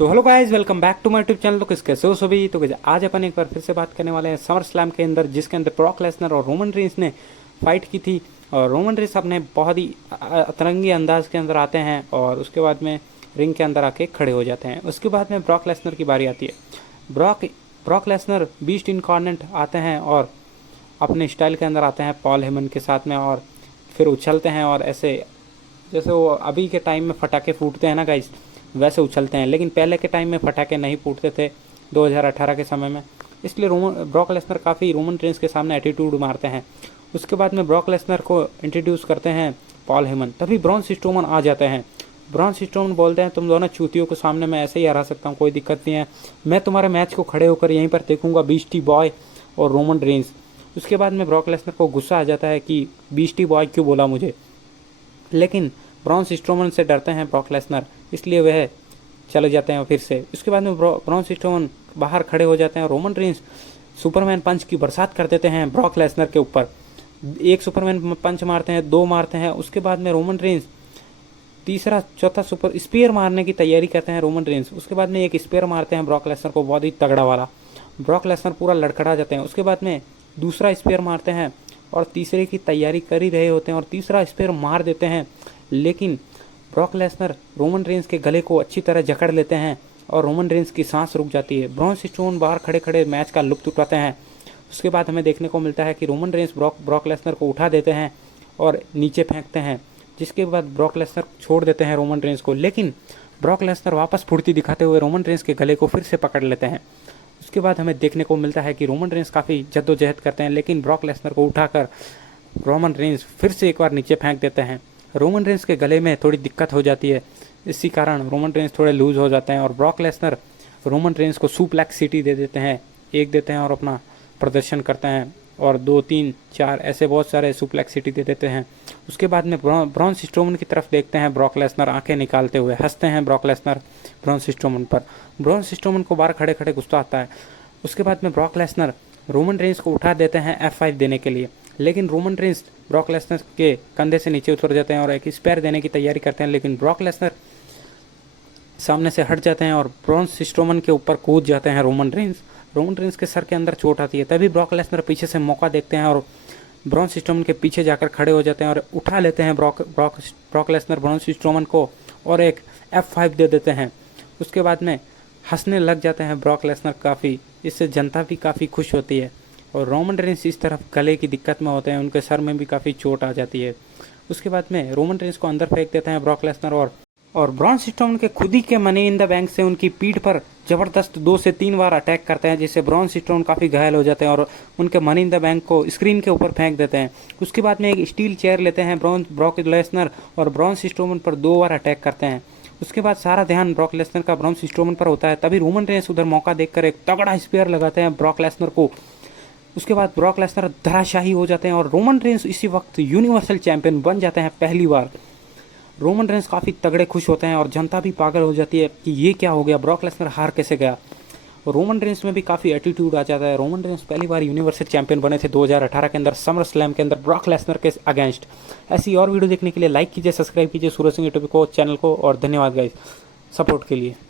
तो hello guys, welcome back to my YouTube channel. तो कैसे हो सभी। तो आज अपन एक बार फिर से बात करने वाले हैं समर स्लैम के अंदर, जिसके अंदर ब्रॉक लेसनर और रोमन रेंस ने फाइट की थी। और रोमन रेंस अपने बहुत ही अतरंगी अंदाज के अंदर आते हैं और उसके बाद में रिंग के अंदर आके खड़े हो जाते हैं। उसके बाद में ब्रॉक लेसनर की बारी आती है। ब्रॉक लेसनर बीस्ट इनकॉर्नेट आते हैं और अपने स्टाइल के अंदर आते हैं पॉल हेमन के साथ में, और फिर उछलते हैं और ऐसे जैसे वो अभी के टाइम में फटाके फूटते हैं ना गाइस, वैसे उछलते हैं। लेकिन पहले के टाइम में फटाके नहीं फूटते थे 2018 के समय में, इसलिए ब्रॉक लेसनर काफ़ी रोमन रेंस के सामने एटीट्यूड मारते हैं। उसके बाद में ब्रॉक लेसनर को इंट्रोड्यूस करते हैं पॉल हेमन। तभी ब्रॉन स्ट्रोमन आ जाते हैं। ब्रॉन स्ट्रोमन बोलते हैं, तुम दोनों चूतियों के सामने मैं ऐसे ही हरा सकता हूँ, कोई दिक्कत नहीं है, मैं तुम्हारे मैच को खड़े होकर यहीं पर देखूंगा, बीस्टी बॉय और रोमन रेंस। उसके बाद में ब्रॉक लेसनर को गुस्सा आ जाता है कि बीस्टी बॉय क्यों बोला मुझे, लेकिन ब्रॉन स्ट्रोमन से डरते हैं ब्रॉक लेसनर, इसलिए वह चले जाते हैं फिर से। उसके बाद में ब्रॉन स्ट्रोमन बाहर खड़े हो जाते हैं और रोमन रेंस सुपरमैन पंच की बरसात कर देते हैं ब्रॉक लेसनर के ऊपर। एक सुपरमैन पंच मारते हैं, दो मारते हैं। उसके बाद में रोमन रेंस तीसरा चौथा सुपर स्पीयर मारने की तैयारी करते हैं रोमन रेंस। उसके बाद में एक स्पीयर मारते हैं ब्रॉक लेसनर को, बहुत ही तगड़ा वाला। ब्रॉक लेसनर पूरा लड़खड़ा जाते हैं। उसके बाद में दूसरा स्पीयर मारते हैं और तीसरे की तैयारी कर ही रहे होते हैं और तीसरा स्पीयर मार देते हैं, लेकिन ब्रॉक लेसनर रोमन रेंस के गले को अच्छी तरह जकड़ लेते हैं और रोमन रेंस की सांस रुक जाती है। ब्रॉन स्ट्रोमन बाहर खड़े खड़े मैच का लुत्फ उठाते हैं। उसके बाद हमें देखने को मिलता है कि रोमन रेंस ब्रॉक लेसनर को उठा देते हैं और नीचे फेंकते हैं, जिसके बाद ब्रॉक लेसनर छोड़ देते हैं रोमन रेंस को। लेकिन ब्रॉक लेसनर वापस फुर्ती दिखाते हुए रोमन रेंस के गले को फिर से पकड़ लेते हैं। उसके बाद हमें देखने को मिलता है कि रोमन रेंस काफ़ी जद्दोजहद करते हैं, लेकिन ब्रॉक लेसनर को उठाकर रोमन रेंस फिर से एक बार नीचे फेंक देते हैं। रोमन रेंस के गले में थोड़ी दिक्कत हो जाती है, इसी कारण रोमन रेंस थोड़े लूज हो जाते हैं और ब्रॉक लेसनर रोमन रेंस को सुप्लेक्स सिटी दे देते हैं, एक देते हैं और अपना प्रदर्शन करते हैं, और 2 3 4 ऐसे बहुत सारे सुप्लेक्स सिटी दे देते हैं। उसके बाद में ब्रॉन स्ट्रोमन की तरफ देखते हैं ब्रॉक लेसनर, आंखें निकालते हुए हंसते हैं ब्रॉक लेसनर ब्रॉन स्ट्रोमन पर। ब्रॉन स्ट्रोमन को बाहर खड़े खड़े गुस्सा आता है। उसके बाद में ब्रॉक लेसनर रोमन रेंस को उठा देते हैं F5 देने के लिए, लेकिन रोमन रेंस ब्रॉक लेसनर के कंधे से नीचे उतर जाते हैं और एक स्पेयर देने की तैयारी करते हैं, लेकिन ब्रॉक लेसनर सामने से हट जाते हैं और ब्रॉन स्ट्रोमन के ऊपर कूद जाते हैं रोमन रेंस के सर के अंदर चोट आती है। तभी ब्रॉक लेसनर पीछे से मौका देखते हैं और ब्रॉन स्ट्रोमन के पीछे जाकर खड़े हो जाते हैं और उठा लेते हैं ब्रॉक लेसनर ब्रॉन स्ट्रोमन को और एक F5 दे देते हैं। उसके बाद में हंसने लग जाते हैं ब्रॉक लेसनर काफ़ी, इससे जनता भी काफ़ी खुश होती है और रोमन रेंस इस तरफ गले की दिक्कत में होते हैं, उनके सर में भी काफ़ी चोट आ जाती है। उसके बाद में रोमन रेंस को अंदर फेंक देते हैं ब्रॉक लेसनर और ब्रॉन स्ट्रोमन के खुद ही के मनी इन द बैंक से उनकी पीठ पर जबरदस्त 2 से 3 बार अटैक करते हैं, जिससे ब्रॉन स्ट्रोमन काफ़ी घायल हो जाते हैं और उनके मनी इन द बैंक को स्क्रीन के ऊपर फेंक देते हैं। उसके बाद में एक स्टील चेयर लेते हैं ब्रॉक लेसनर और ब्रॉन स्ट्रोमन पर 2 बार अटैक करते हैं। उसके बाद सारा ध्यान ब्रॉक लेसनर का ब्रॉन स्ट्रोमन पर होता है। तभी रोमन रेंस उधर मौका देखकर एक तगड़ा स्पेयर लगाते हैं ब्रॉक लेसनर को। उसके बाद ब्रॉक लेसनर धराशाही हो जाते हैं और रोमन रेंस इसी वक्त यूनिवर्सल चैंपियन बन जाते हैं पहली बार। रोमन रेंस काफ़ी तगड़े खुश होते हैं और जनता भी पागल हो जाती है कि ये क्या हो गया, ब्रॉक लेसनर हार कैसे गया। और रोमन रेंस में भी काफ़ी एटीट्यूड आ जाता है। रोमन रेंस पहली बार यूनिवर्सल चैंपियन बने थे 2018 के अंदर समर स्लैम के अंदर ब्रॉक लेसनर के अगेंस्ट। ऐसी और वीडियो देखने के लिए लाइक कीजिए, सब्सक्राइब कीजिए सूरज सिंह यूट्यूब को चैनल को, और धन्यवाद गाइस सपोर्ट के लिए।